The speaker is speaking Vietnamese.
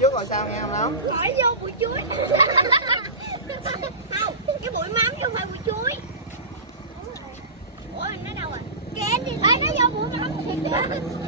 trước rồi sao nghe không lắm. Khỏi vô bụi chuối. Không, cái bụi mắm chứ không phải bụi chuối. Ủa nó đâu rồi? Kìa đi. Ê, nó vô bụi mắm thì kìa.